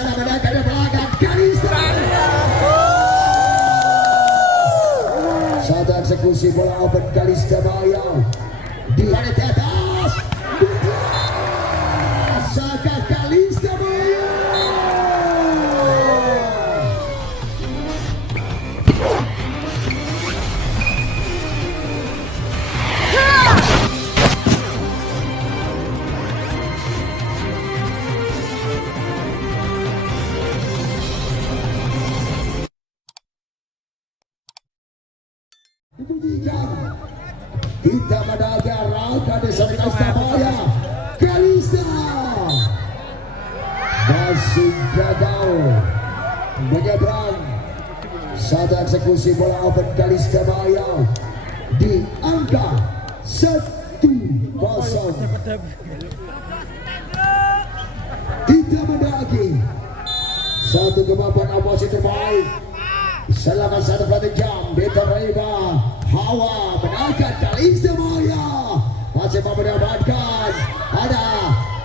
sana menangkan di belakang Kalista. Satu eksekusi bola open Kalista Maya di atas. Saka Kalista Maya. Dibunyikan kita mendaga raka desa Kalista Maya. Kalista masih gagal menyeberang. Satu eksekusi bola open Kalista Maya di angka 1-0. Kita mendaki satu kemampuan oposisi terbaik selama 1 jam. Beta Raiba Hawa menangkan Kalista Maya. Masih mampu mendapatkan ada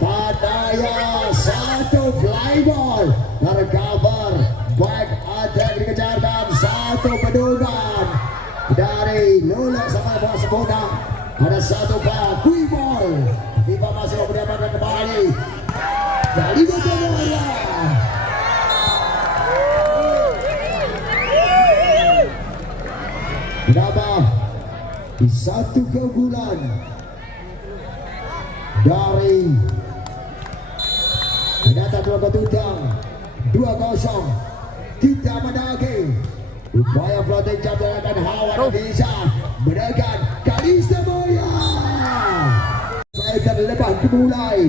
Padaya satu flyball tercover back attack dikejarkan satu pedungan dari Lula sama bola sempurna. Ada satu pak quick ball. Tiba masih mampu mendapatkan kembali dari Beta Raiba. Menambah di satu keunggulan dari Penata Keluarga Tutang 2-0. Kita menagi upaya floating jump dengan Hawa Indonesia menekan Kalista Maya. Fighter lepas dimulai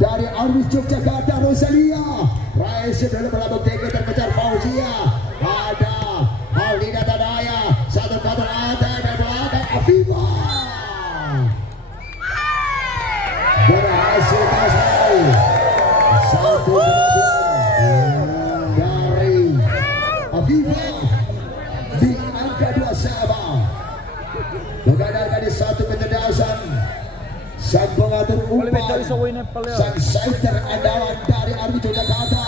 dari Arus Yogyakarta Rosalia. Raisi dalam melambung tinggi terkejar Fauzia. Ada Paulina Tadaya. Satu counter attack dan belakang Afifa. Berhasil selesai. Satu kemampuan dari Afifa di angka 2 sama. Mengandalkan satu kecerdasan sang pengatur umpan, sang center andalan dari Arus Yogyakarta,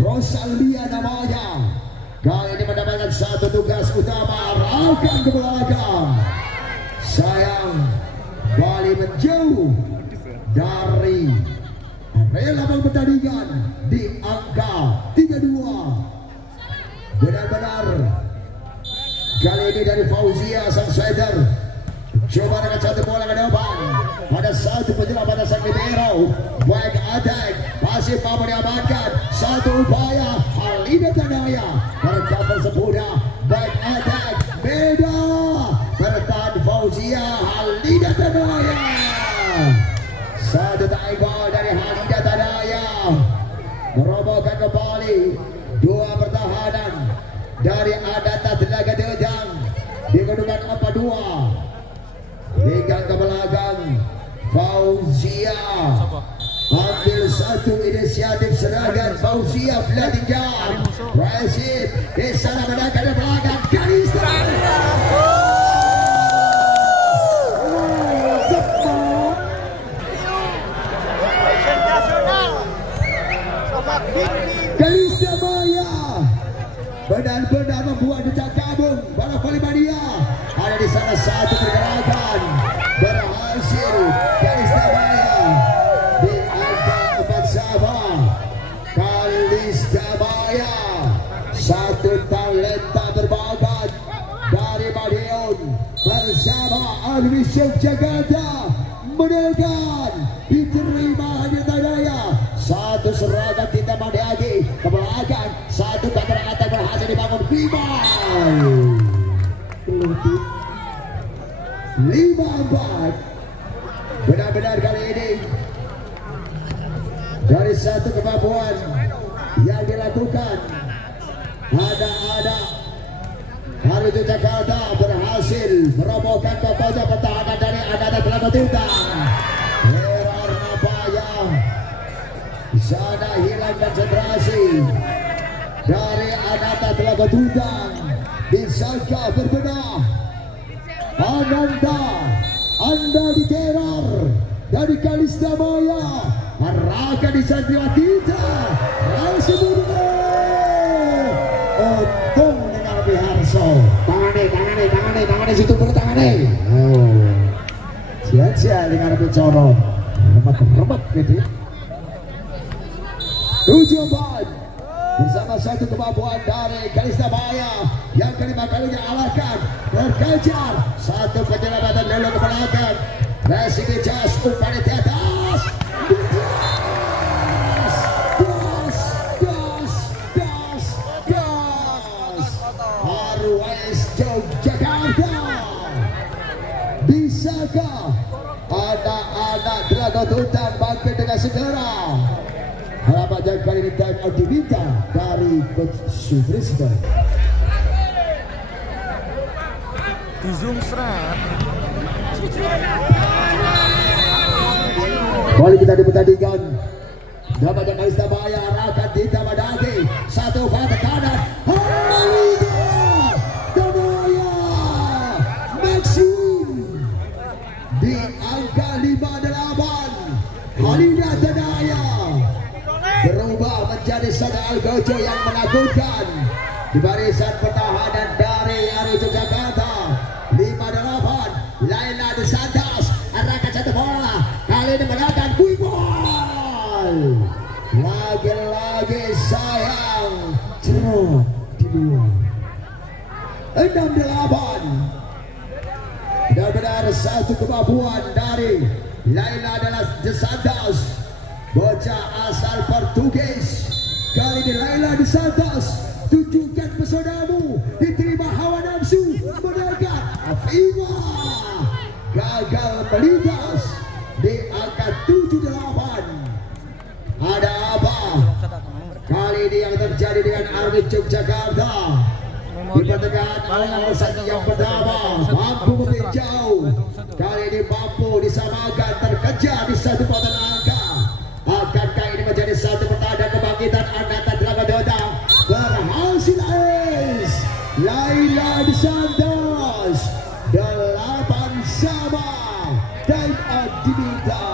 Rosalia namanya. Kali ini mendapatkan satu tugas utama, rakan ke belakang. Sayang Bali menjauh dari area labang pertandingan di angka 3-2. Benar-benar kali ini dari Fauzia sang sweater coba dengan satu bola ke depan. Ada satu penyelam pada sang libero. Back attack masih mampu diamankan. Satu upaya Halida Tadaya bercover sempurna. Back attack beda bertahan Fauzia Halida Tadaya. Satu tie goal dari Halida Tadaya merobohkan kembali dua pertahanan dari Adata Telaga Dedang di kedudukan 4-2. Pegang ke belakang Fauzia ambil satu inisiatif serangan. Fauzia Vladimir Rashid di sana menangkan ke belakang Kalista. Kalista Maya benar-benar membuat decak kabung para Volleyball. Ada di sana satu pergerakan berhasil Kalista Maya di angka 4 sama. Kalista Maya satu talenta berbakat dari Madiun bersama Arus Yogyakarta menekan diterima Halida Tadaya. Satu serangan kita Madiagi ke belakang, satu counter attack berhasil dibangun Bima. 5-4. Benar-benar kali ini dari satu kemampuan yang dilakukan ada Arus Yogyakarta berhasil merobohkan kokohnya pertahanan dari Adata Telaga Tutang. Error Napaya di sana hilang konsentrasi dari Adata Telaga Tutang. Bisakah berbenah? Ananda, Anda diteror dari Kalista Maya. arahkan di Santriwatita langsung mundur. Untung dengan Biharso. Tangannya situ perlu tangannya. Oh, sia-sia dengan Bicara. Remat gitu. 7 poin bersama satu kemampuan dari Kalista Bahaya yang kelima kalinya alahkan terkejar satu penyelamatan lalu ke belakang. Resiki Jas umpan di atas. Arwais Yogyakarta. Bisakah anak-anak Dragon Hutan bangkit dengan segera? Harapan kali ini time out diminta dari Coach Sutrisno. Di zoom serat. Kali kita di pertandingan dapatnya Kalista Bahaya arahkan Dita Madagi satu bata kanan. Halida Danaya Maxim di angka 58. Halida Danaya berubah menjadi Sadal Gojo yang menakutkan di barisan pertahanan dari Arus Jakarta. 58 Laila De Santos arahkan satu bola kali ini menangkan Kuibol. Lagi-lagi sayang cerot di luar. 68 benar-benar satu kemampuan dari Laila De Santos, bocah asal Portugis. Kali ini Laila De Santos, tunjukkan pesonamu, diterima hawa nafsu, mendekat Afifa gagal melintas di angka 78. Ada apa kali ini yang terjadi dengan Army Yogyakarta? Di pertengahan awal saja yang pertama mampu meninjau, kali ini mampu disamakan, terkejar di satu kotak angka. Akankah ini menjadi satu pertanda kebangkitan angkatan Dragon Dota? Berhasil ace Laila De Santos 8 sama time out diminta.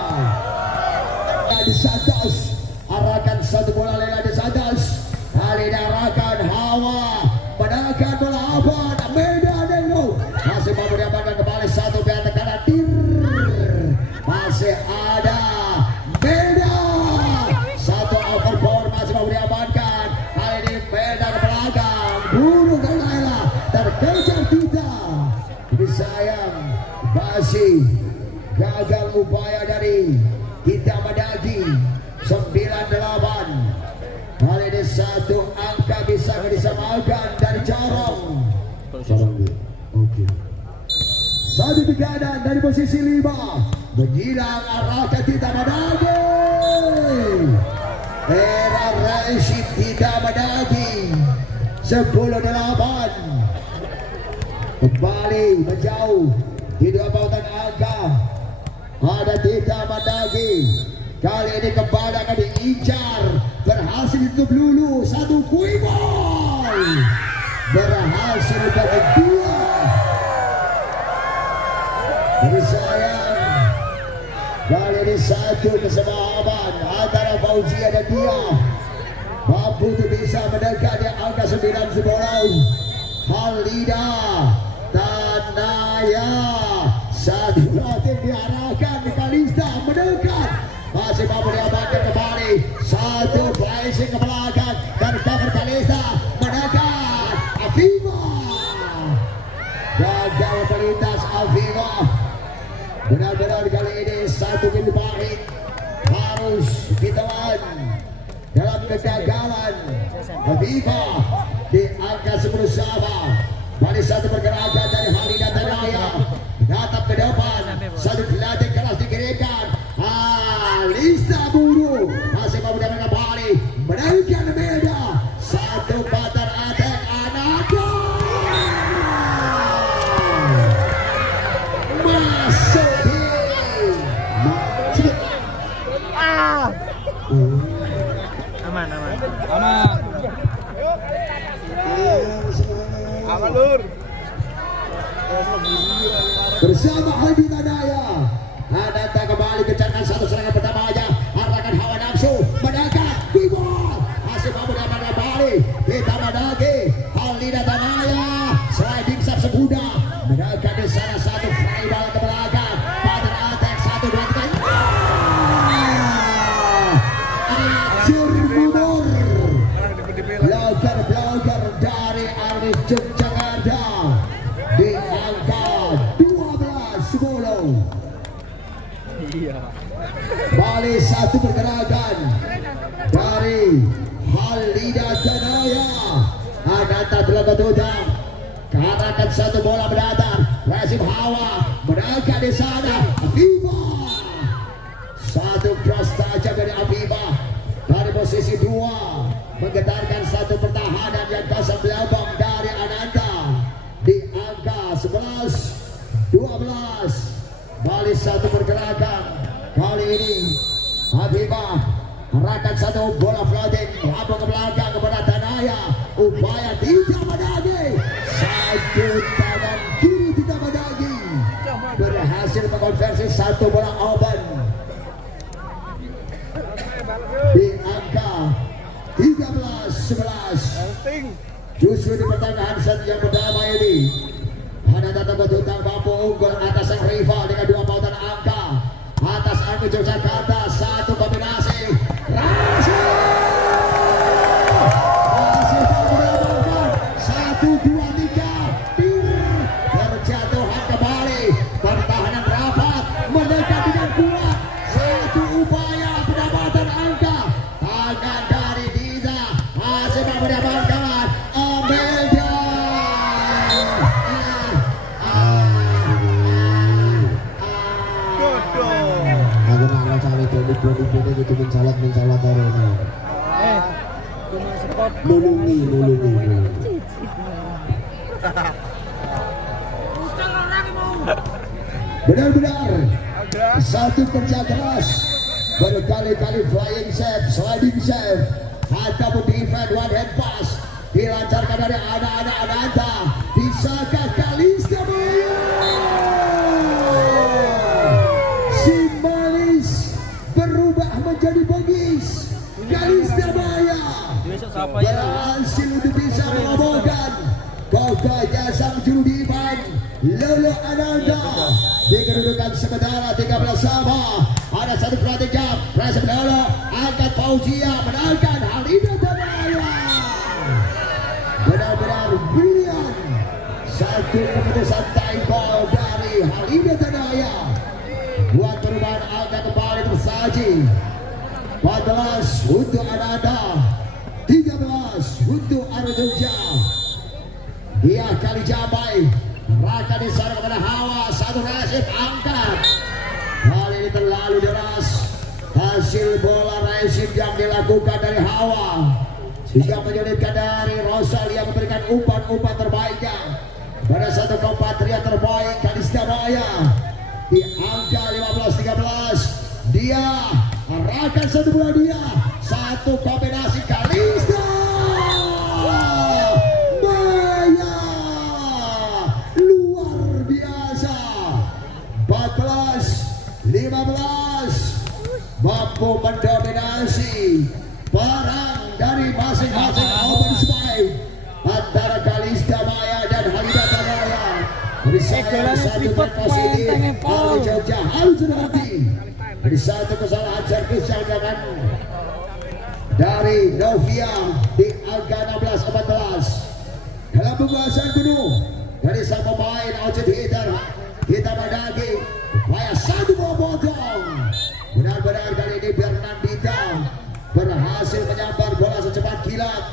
De Santos arahkan satu bola Laila De Santos, kali ini arahkan hawa menangkan bola apa Medan Delo masih mampu diamankan kembali satu pihak tekanan masih ada Medan satu overboard masih mampu diamankan. Kali ini Medan ke belakang burung dari Laila terkejar Tita. Tapi sayang masih gagal upaya dari Tita Madagi. 98 kali ini satu angka bisa disamakan dari Carong. Oke. Satu di kanan dari posisi 5 menyilang arahkan Tita Madagi. Era Rashid Tita Madagi 10-8 kembali menjauh di dua pautan angka. Ada Tita Madagi, kali ini kembali akan diincar, berhasil ditutup lulu satu Kuibol, berhasil bagi dua. Jadi sayang kali ini satu kesepahaman antara Fauzia dan dia mampu untuk bisa mendekat di angka 9 sebolong. Halida Danaya satu latih diarahkan di Kalista mendekat, masih mampu diamankan kembali satu pricing ke belakang dan cover Kalista mendekat Afifa gagal melintas Afifa. Benar-benar kali ini satu game pahit harus ditelan dalam kegagalan Afifa di angka 10 sama. Kali satu pergerakan dari Halida Danaya menatap ke depan, satu gelandang keras dikirimkan. Lisa Buru masih mampu dapat kembali menaikkan Meda, satu patar attack Anaka masukin aman lur bersama Halida Danaya. Ananta kembali kejarkan satu serangan pertamanya, arahkan kembali ditambah lagi Halida Tanaya sliding sub sebuda mereka di sana satu fly ball ke belakang pada attack 1 2 3 acur mundur blogger dari Arif Jakarta di angka 12-10. Bali satu pergerakan dari Halida Tanaya. Ananta telah bertudang karena satu bola mendatar. Rasim Hawa mereka di sana. Afiba satu cross tajam dari Afiba dari posisi 2 menggetarkan satu pertahanan yang kosong belakang dari Ananta di angka 11-12. Bali satu pergerakan kali ini Habibah arahkan satu bola floating lambung ke belakang kepada Tanaya upaya tidak menagi satu tangan kiri tidak menagi berhasil mengonversi satu bola open di angka 13-11. Justru di pertengahan set yang pertama ini ada datang bertutang mampu unggul atas sang rival dengan 2 pautan angka atas Army Jakarta. Satu kombinasi Rasim menambahkan 1 2 3 berjatuhan kembali pertahanan rapat mendekat dengan kuat satu upaya pendapatan angka tangan dari Diza masih mendapatkan Amelia. Aku nak cari produk itu mencolot dari ini. Mulungi. Benar-benar satu kerja keras berkali-kali flying save, sliding save ataupun defend one hand pass dilancarkan dari anak-anak Ananta. Bisakah Kalista Maya si manis berubah menjadi bogis? Kalista Maya berhasil untuk bisa merobohkan kokohnya sang juru dipan Lolo Ananda di kedudukan sementara 13 sama. Ada satu pelatih jam Rasim Lolo angkat Fauzia menangkan Halida Tanaya. Benar-benar brilian satu keputusan time ball dari Halida Tanaya buat perubahan angka kembali tersaji. 14 untuk Ananda, 13 untuk Arjunja. Dia kali jambai Raka di sana kepada Hawa, satu Rasim angkat. Hal ini terlalu deras. Hasil bola Rasim yang dilakukan dari Hawa sehingga menyulitkan dari Rosal yang memberikan umpan terbaiknya pada satu kompatriot terbaik Kalista Maya di angka 15-13. Dia arahkan satu bola dia, satu kombinasi Kalista Maya luar biasa. 14-15 mampu mendominasi perang dari masing-masing open spike antara Kalista Maya dan Halida Tanaya. Bersama satu positif Army Jogja harus berhenti. Dari satu kesalahan servis yang dilakukan dari Novia di angka 16-14 dalam pembahasan penuh dari sang pemain outside hitter kita menagi upaya satu bola potong. Benar-benar kali ini Bernardita berhasil menyambar bola secepat kilat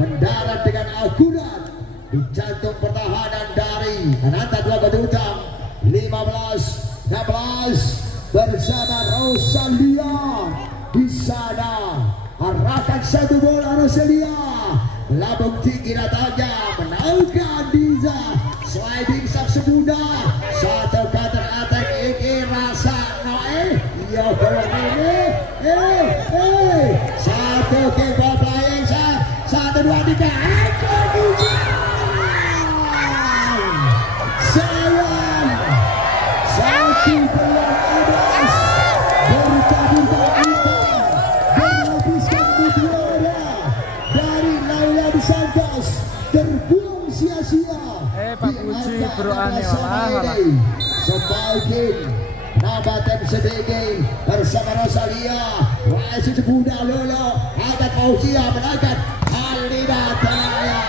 mendarat dengan akurat di jantung pertahanan dari Ananta telah berutang 15-16 bersama Rosalia di sana. Arahkan satu bola Rosalia, lambung tinggi datangnya menangkan Diza, sliding sub semuda, satu counter attack ini rasa iya kalau ini satu kick ball playing shot, 1 2 3 Eko Diza sayang satu peluang emas bertabur tak berhabiskan mutiara dari lawan The Santos terbuang sia-sia. Pak Puji bro ane olah. Sebagian Nabatan sedikit bersama Rosalia. Masih sebudah Lolo. Ada Fauzia menangkan Alida Tanaya.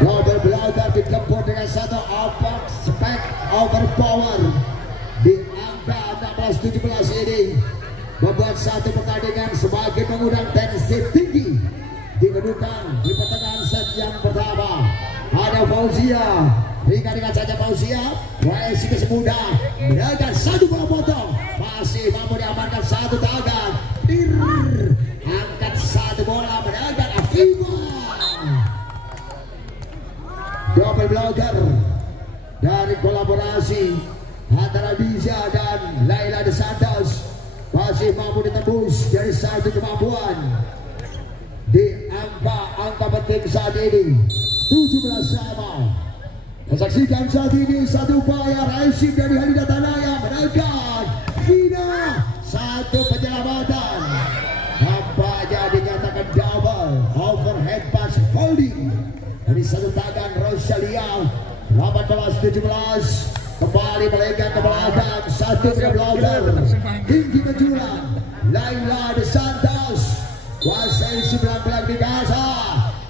Double belakang dikempur dengan satu opak spek overpower di angka 16-17 ini membuat satu pertandingan sebagai mengundang tensi tinggi di kedudukan di pertengahan set yang pertama. Ada Fauzia, ringan saja Fauzia, Waisi kesemudah menangkan satu bola potong, masih mampu diamankan satu tangan, angkat satu bola menangkan Afifa. Double blocker dari kolaborasi antara Diza dan Laila De Santos masih mampu ditembus dari satu kemampuan di angka penting saat ini 17 sama. Saksikan saat ini satu upaya racing dari Halida Tanaya menangkan Vina, satu penyelamatan nampaknya dinyatakan double overhead pass holding dari satu tangan Rosalia. 18-17 kembali melenggang ke belakang, satu blocker tinggi menjulang Laila De Santos kuasai 19 di Gaza,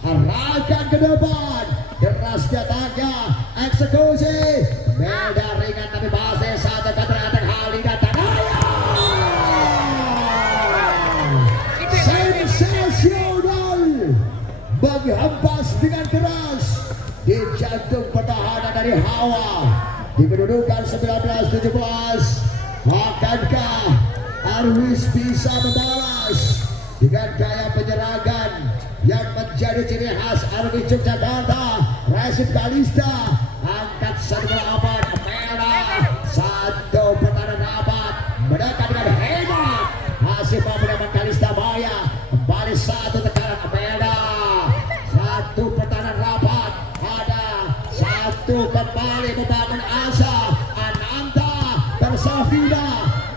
arahkan ke depan, deras datangnya eksekusi beda ringan tapi masih satu keteratan Halida Tanaya. Sensasional menghempas dengan keras di jantung pertahanan dari Hawa di kedudukan 19-17. Akankah Arwis bisa membalas dengan gaya penyerangan yang menjadi ciri khas Arwis Yogyakarta? Rasid Kalista angkat satu rapat merah, satu pertahanan rapat mendekat dengan hebat, masih mampu dapat Kalista Maya kembali satu tekanan merah, satu pertahanan rapat, ada satu kembali membangun asa Ananta bersama Vida,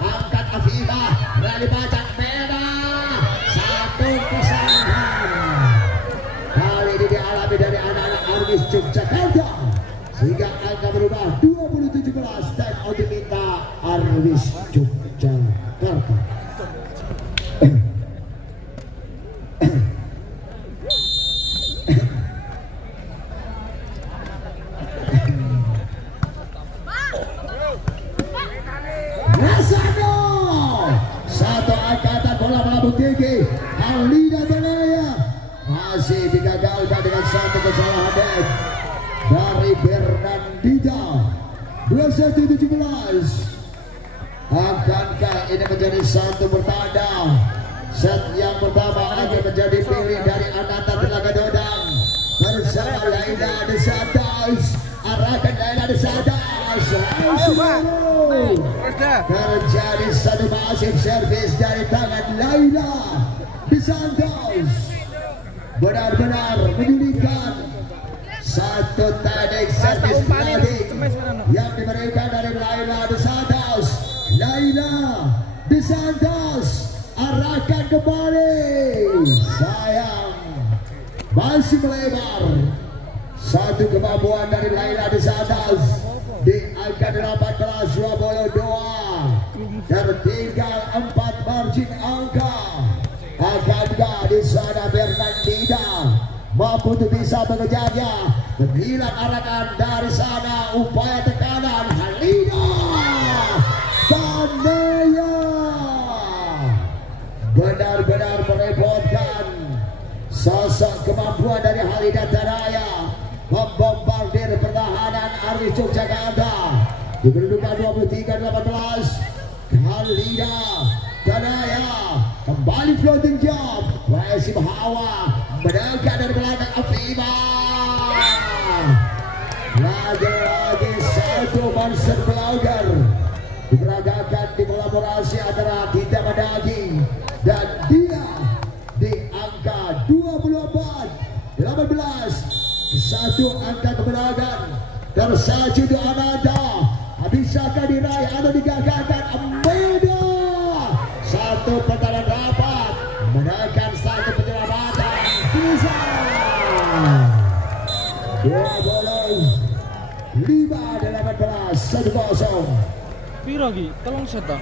angkat Afifa berani bacak merah, satu kesalahan kali ini dialami dari anak-anak Arwis Yogyakarta sehingga angka berubah 20-17 dan diminta Arwis Yogyakarta. Rasano satu angkatan bola melambung tinggi Halida Tanaya masih digagalkan dengan satu kesalahan back dari Bernardita. 21-17. Akankah ini menjadi satu pertanda set yang pertama akan menjadi pilih dari Ananta Tenaga Dodang bersama Laila De Santos, arahkan Laila De Santos. Terjadi satu masif servis dari tangan Laila De Santos, benar-benar menyulitkan satu teknik servis pelatih yang diberikan dari Laila De Santos. Laila De Santos arahkan kembali, sayang masih melebar. Satu kemampuan dari Laila De Santos di angka 18-22, tertinggal 4 margin angka. Akankah di sana Bernardita mampu untuk bisa mengejarnya, menghilang arahkan dari sana, upaya tekanan Halida Tanaya benar-benar merepotkan. Sosok kemampuan dari Halida Tanaya membombardir pertahanan Arwis Yogyakarta di kedudukan 23-18. Halida Tanaya kembali floating jump, Wasim Hawa mendekat dari belakang Afifa. Lagi-lagi satu monster blocker diperagakan di kolaborasi antara Dita Madagi dan dia di angka 24-18. Satu angka kemenangan tersaji itu Ananta. Bisakah diraih atau digagalkan? Amelda satu pertahanan rapat menekan satu penyelamatan. Dua bolong 5-18 1-0. Piro Gi? Tolong set toh.